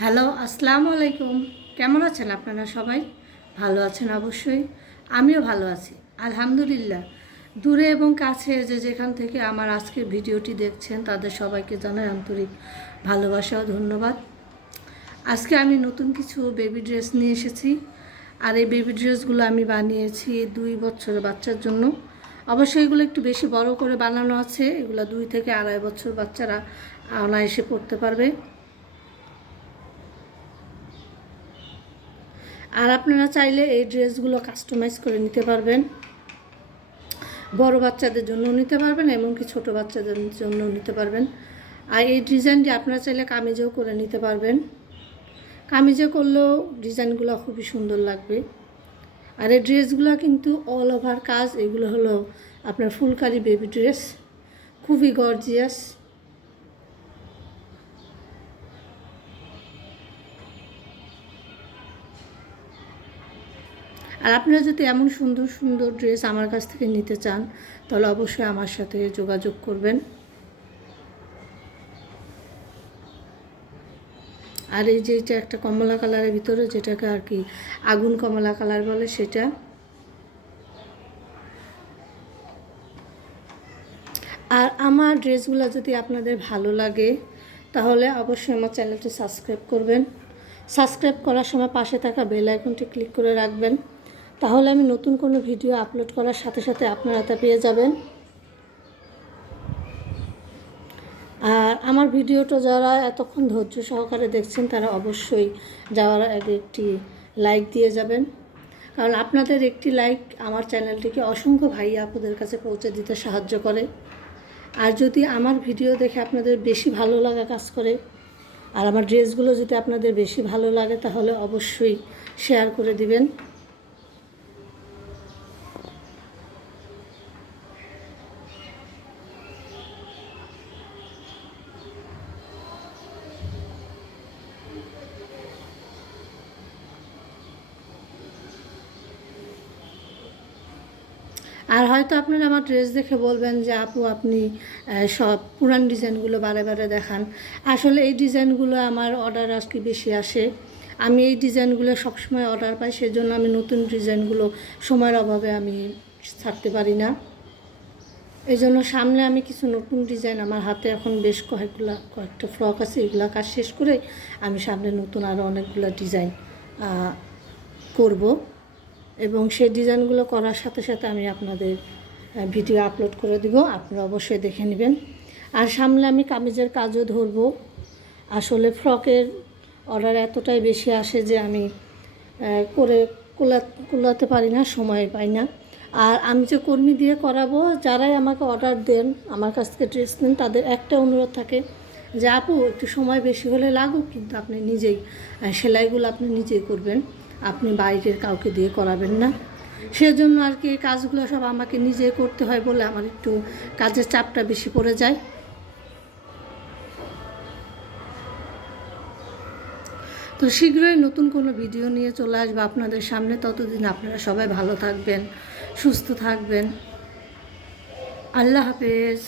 Hello, আসসালামু আলাইকুম। কেমন আছেন আপনারা সবাই? ভালো আছেন অবশ্যই। আমিও ভালো আছি। আলহামদুলিল্লাহ। দূরে এবং কাছে যে যেখান থেকে আমার আজকের ভিডিওটি দেখছেন, তাদের সবাইকে জানাই আন্তরিক ভালোবাসা ও ধন্যবাদ। আজকে আমি নতুন কিছু বেবি ড্রেস নিয়ে এসেছি। আর এই বেবি ড্রেসগুলো আমি বানিয়েছি দুই বছরের বাচ্চার জন্য। অবশ্যই এগুলো একটু বেশি বড় করে বানানো আছে। এগুলো দুই থেকে আড়াই বছর বাচ্চারা অনায়াসে পড়তে পারবে। আর আপনারা চাইলে এই ড্রেসগুলো কাস্টমাইজ করে নিতে পারবেন। বড় বাচ্চাদের জন্য নিতে পারবেন এমনকি ছোট বাচ্চাদের জন্য নিতে পারবেন। আর এই ডিজাইনটি আপনারা চাইলে কামিজেও করে নিতে পারবেন। কামিজে করলেও ডিজাইনগুলো খুবই সুন্দর লাগবে। আর এই ড্রেসগুলো কিন্তু অল ওভার কাজ। এগুলো হলো আপনার ফুলকারি বেবি ড্রেস খুবই গর্জিয়াস আর আপনারা যদি এমন সুন্দর সুন্দর ড্রেস আমার কাছ থেকে নিতে চান, তাহলে অবশ্যই আমার সাথে যোগাযোগ করবেন। আর এই যে এটা একটা কমলা কালারের ভিতরে, যেটাকে আর কি আগুন কমলা কালার বলে সেটা। আর আমার ড্রেসগুলো যদি আপনাদের ভালো লাগে, তাহলে অবশ্যই আমার চ্যানেলটি সাবস্ক্রাইব করবেন। সাবস্ক্রাইব করার সময় পাশে থাকা বেল আইকনটি ক্লিক করে রাখবেন। তাহলে আমি নতুন কোনো ভিডিও আপলোড করার সাথে সাথে আপনারা তা পেয়ে যাবেন। আর আমার ভিডিওটা যারা এতক্ষণ ধৈর্য সহকারে দেখছেন, তারা অবশ্যই যাওয়ার আগে একটি লাইক দিয়ে যাবেন। কারণ আপনাদের একটি লাইক আমার চ্যানেলটিকে অসংখ্য ভাই আপনাদের কাছে পৌঁছে দিতে সাহায্য করে। আর যদি আমার ভিডিও দেখে আপনাদের বেশি ভালো লাগা কাজ করে, আর আমার ড্রেসগুলো যদি আপনাদের বেশি ভালো লাগে, তাহলে অবশ্যই শেয়ার করে দিবেন। আর হয়তো আপনারা আমার ড্রেস দেখে বলবেন যে, আপু, আপনি সব পুরান ডিজাইনগুলো বারে বারে দেখান। আসলে এই ডিজাইনগুলো আমার অর্ডার আজকে বেশি আসে। আমি এই ডিজাইনগুলো সবসময় অর্ডার পাই, সেজন্য আমি নতুন ডিজাইনগুলো সময়ের অভাবে আমি ছাড়তে পারি না। এই জন্য সামনে আমি কিছু নতুন ডিজাইন আমার হাতে এখন বেশ কয়েকগুলা, কয়েকটা ফ্রক আছে, এগুলা কাজ শেষ করে আমি সামনে নতুন আরও অনেকগুলো ডিজাইন করব। এবং সেই ডিজাইনগুলো করার সাথে সাথে আমি আপনাদের ভিডিও আপলোড করে দিব, আপনারা অবশ্যই দেখে নেবেন। আর সামনে আমি কামিজের কাজও ধরবো। আসলে ফ্রকের অর্ডার এতটাই বেশি আসে যে আমি করে কোলা, কোলাতে পারি না, সময় পাই না। আর আমি যে কর্মী দিয়ে করাবো, যারাই আমাকে অর্ডার দেন, আমার কাছ থেকে ড্রেস নেন, তাদের একটা অনুরোধ থাকে যে, আপু, একটু সময় বেশি হলে লাগুক, কিন্তু আপনি নিজেই সেলাইগুলো আপনি নিজেই করবেন। আপনি বাইরের কাউকে দিয়ে করাবেন না। সেজন্য আর কি কাজগুলো সব আমাকে নিজে করতে হয় বলে আমার একটু কাজের চাপটা বেশি পড়ে যায়। তো শীঘ্রই নতুন কোনো ভিডিও নিয়ে চলে আসব আপনাদের সামনে। ততদিন আপনারা সবাই ভালো থাকবেন, সুস্থ থাকবেন। আল্লাহ হাফেজ।